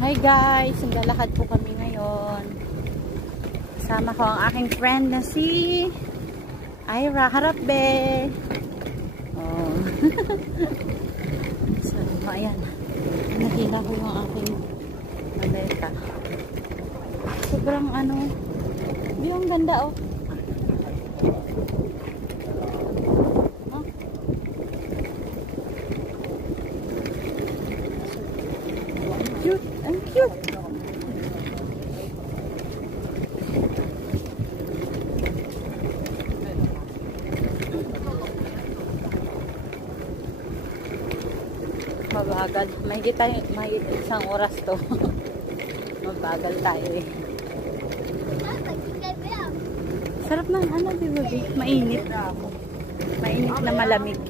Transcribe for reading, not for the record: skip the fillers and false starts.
Hi guys, naglalakad po kami ngayon. Kasama ko ang aking friend na si Ira. Harap be. Oh. So, ayan. Nahila ko yung aking maleta. Sobrang ano. Yung ganda oh. Cute. Ang cute. Mabagal. May isang oras to. Mabagal tayo eh. Sarap ng ano, di ba? Mainit. Mainit na malamig.